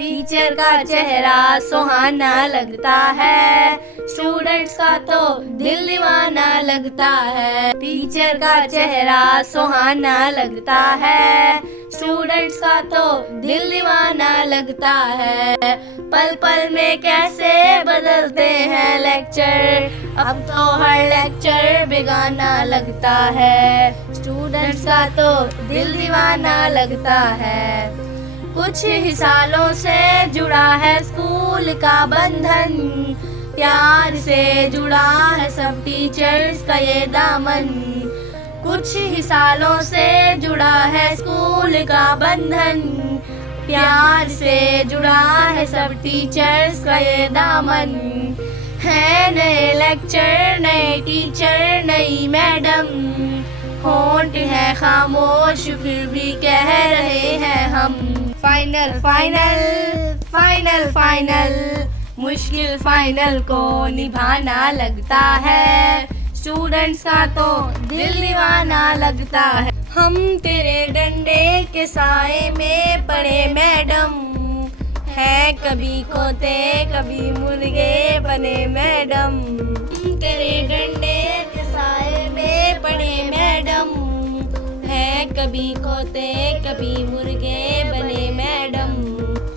Teacher का चेहरा सुहाना लगता है, स्टूडेंट्स का तो दिल दीवाना लगता है। टीचर का चेहरा सुहाना लगता है, स्टूडेंट्स का तो दिल दीवाना लगता है। पल पल में कैसे बदलते हैं लेक्चर, अब तो हर लेक्चर बेगाना लगता है। स्टूडेंट्स का तो दिल दीवाना लगता है। कुछ ही सालों से जुड़ा है स्कूल का बंधन, प्यार से जुड़ा है सब टीचर्स का ये दामन। कुछ ही सालों से जुड़ा है स्कूल का बंधन, प्यार से जुड़ा है सब टीचर्स का ये दामन। है नए लेक्चर, नए टीचर, नई मैडम, होंठ है खामोश फिर भी कह रहे हैं हम। फाइनल फाइनल फाइनल फाइनल, मुश्किल फाइनल को निभाना लगता है। स्टूडेंट्स का तो दिल दीवाना लगता है। हम तेरे डंडे के साए में पड़े मैडम, है कभी खोते कभी मुर्गे बने मैडम। हम तेरे डंडे के साए में पड़े मैडम, है कभी खोते कभी मुर्गे बने मैडम।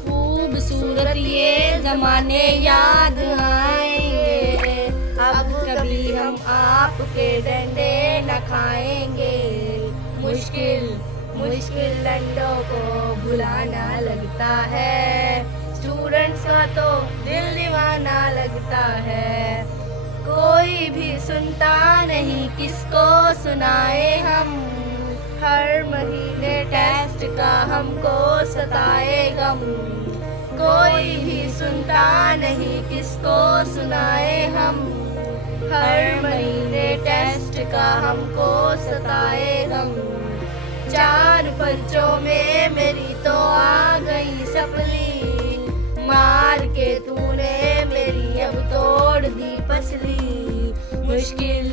खूबसूरत ये जमाने याद आएंगे, अब कभी हम आपके डंडे न खाएंगे। मुश्किल मुश्किल डंडों को भुलाना लगता है, स्टूडेंट्स का तो दिल दीवाना लगता है। कोई भी सुनता नहीं किसको सुनाए हम, हर महीने टेस्ट का हमको सताए गम। कोई भी सुनता नहीं किसको सुनाए हम, हर महीने टेस्ट का हमको सताए गम। चार पर्चों में मेरी तो आ गई सपली, मार के तूने मेरी अब तोड़ दी पसली। मुश्किल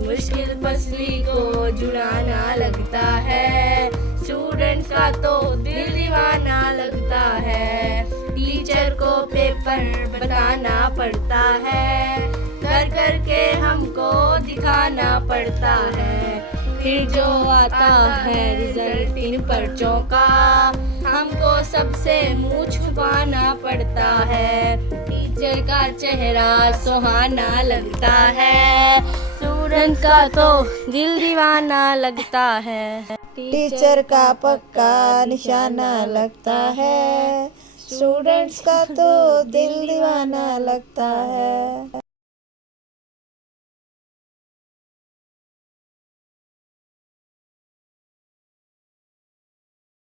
मुश्किल पसली को जुड़ाना लगता है, स्टूडेंट्स का तो दिल दीवाना लगता है। टीचर को पेपर बताना पड़ता है, कर कर के हमको दिखाना पड़ता है। फिर जो आता है रिजल्ट इन पर्चों का, हमको सबसे मुंह छुपाना पड़ता है। टीचर का चेहरा सुहाना लगता है, स्टूडेंट का तो दिल दीवाना लगता है। टीचर का पक्का निशाना लगता है, स्टूडेंट्स का तो दिल दीवाना लगता है।